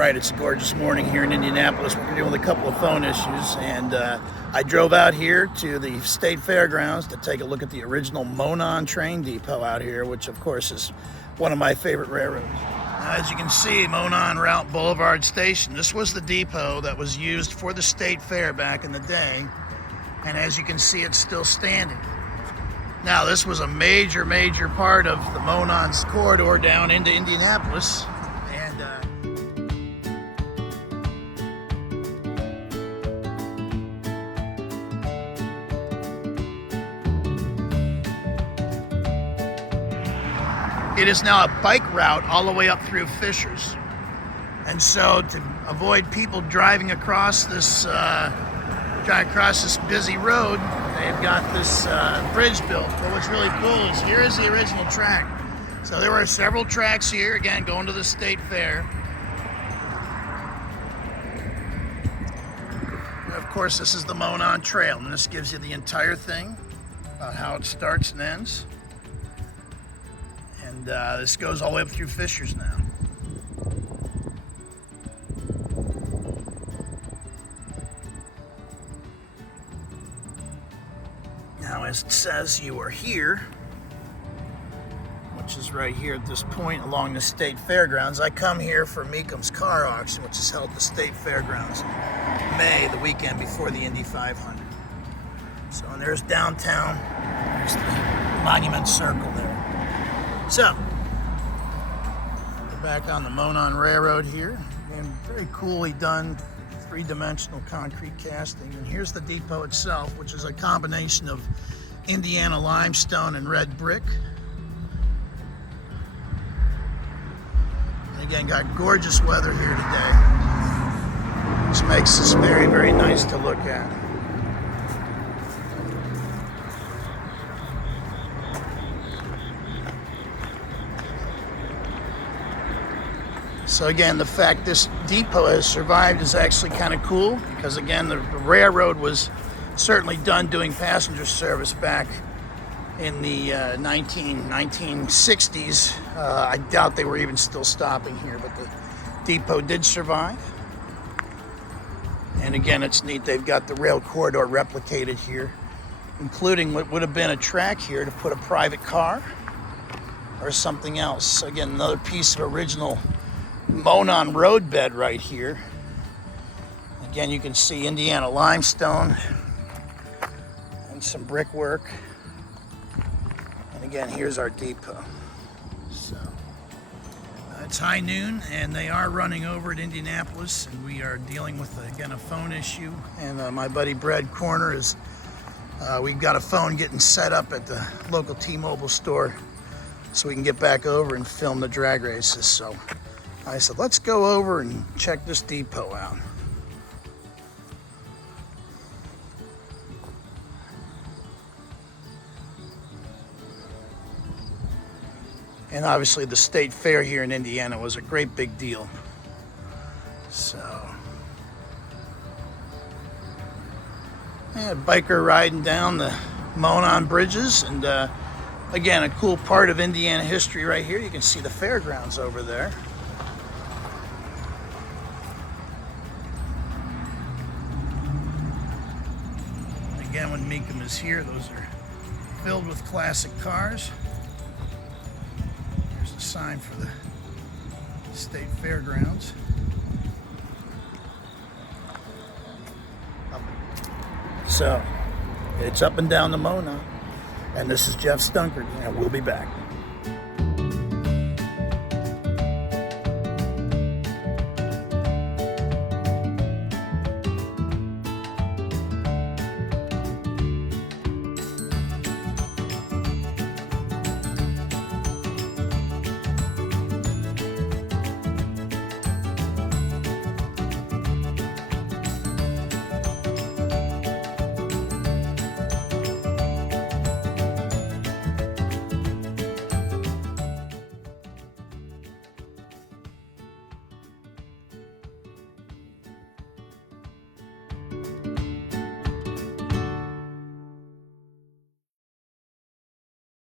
Alright, it's a gorgeous morning here in Indianapolis. We're dealing with a couple of phone issues, and I drove out here to the State Fairgrounds to take a look at the original Monon train depot out here, which of course is one of my favorite railroads. Now, as you can see, Monon Route Boulevard Station, this was the depot that was used for the State Fair back in the day, and as you can see, it's still standing. Now, this was a major part of the Monon's corridor down into Indianapolis, and it is now a bike route all the way up through Fishers. And so to avoid people driving across this busy road, they've got this bridge built. But what's really cool is here is the original track. So there were several tracks here, again, going to the State Fair. And of course, this is the Monon Trail, and this gives you the entire thing about how it starts and ends. And this goes all the way up through Fishers now. Now, as it says, you are here, which is right here at this point along the State Fairgrounds. I come here for Meekham's car auction, which is held at the State Fairgrounds in May, the weekend before the Indy 500. So, and there's downtown, there's the Monument Circle there. So, we're back on the Monon Railroad here, and very coolly done three-dimensional concrete casting. And here's the depot itself, which is a combination of Indiana limestone and red brick. And again, got gorgeous weather here today, which makes this very nice to look at. So again, the fact this depot has survived is actually kind of cool, because again, the railroad was certainly done doing passenger service back in the 1960s. I doubt they were even still stopping here, but the depot did survive. And again, it's neat, they've got the rail corridor replicated here, including what would have been a track here to put a private car or something else. Again, another piece of original Monon roadbed right here. Again, you can see Indiana limestone and some brickwork. And again, here's our depot. So it's high noon, and they are running over at Indianapolis, and we are dealing with again a phone issue. And my buddy Brad Corner is we've got a phone getting set up at the local T-Mobile store so we can get back over and film the drag races. So I said, let's go over and check this depot out. And obviously the State Fair here in Indiana was a great big deal. So, yeah, biker riding down the Monon bridges, and again, a cool part of Indiana history right here. You can see the fairgrounds over there. Again, when Meekum is here, those are filled with classic cars. There's a sign for the State Fairgrounds. So, it's up and down the Monon. And this is Jeff Stunkard, and we'll be back.